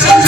Thank you.